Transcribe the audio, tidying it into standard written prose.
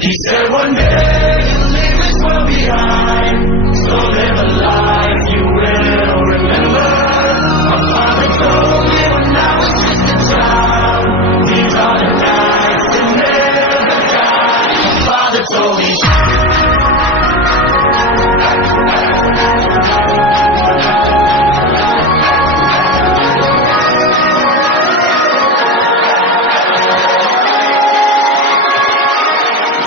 He said one day you'll leave this world behind, so live